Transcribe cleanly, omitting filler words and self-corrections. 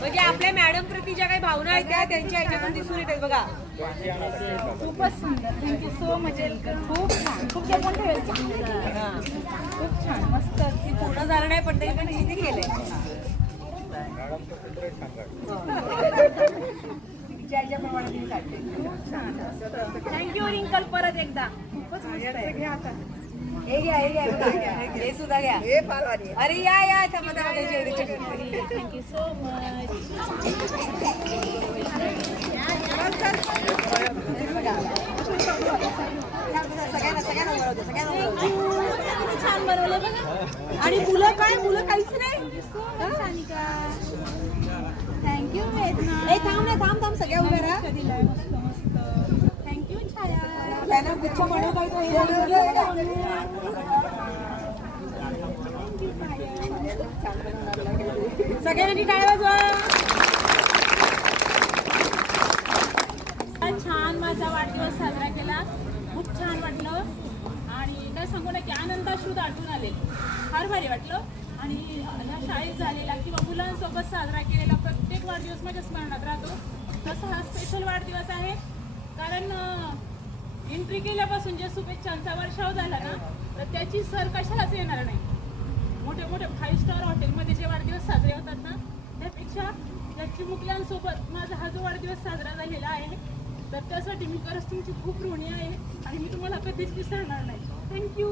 म्हणजे आपल्या मॅडम प्रती ज्या काही भावना आहेत त्या त्यांच्या ह्याच्यातून दिसून येतात बघा. खूपच सुंदर. Thank you so much. खूप छान. खूप जपून ठेवायचं. खूप छान मस्त. ती पूर्ण झालं नाही पण तरी पण किती केलंय. थँक्यू रिंकल परत एकदा. खूपच मस्त आहे. हे घ्या हे सुद्धा घ्या. अरे या थँक्यू सो मच. छान बनवलं बघा. आणि मुलं काहीच नाही. थँक्यू वेदना. थांब सगळ्या उभ्या राहा. मस्त मस्त. थँक्यू छाया. त्यांना गुच्छ म्हणू काय तो सगळ्यांनी टाळ्या वाजवा. छान माझा वाढदिवस साजरा केला. खूप छान वाटलं आणि काय सांगू ना की आनंदाश्रू दाटून आले. फार भारी वाटलं. आणि ह्या शाळेत झालेला किंवा मुलांसोबत साजरा केलेला प्रत्येक वाढदिवस माझ्या स्मरणात राहतो. तसा हा स्पेशल वाढदिवस आहे कारण एंट्री केल्यापासून जे शुभेच्छांचा वर्षाव झाला ना तर त्याची सर कशालाच येणार नाही. मोठे मोठे 5 स्टार हॉटेलमध्ये जे वाढदिवस साजरे होतात ना त्यापेक्षा त्या चिमुकल्यांसोबत माझा हा जो वाढदिवस साजरा झालेला आहे तर त्यासाठी मी खरंच तुमची खूप ऋणी आहे आणि मी तुम्हाला कधीच विसरणार नाही. थँक्यू.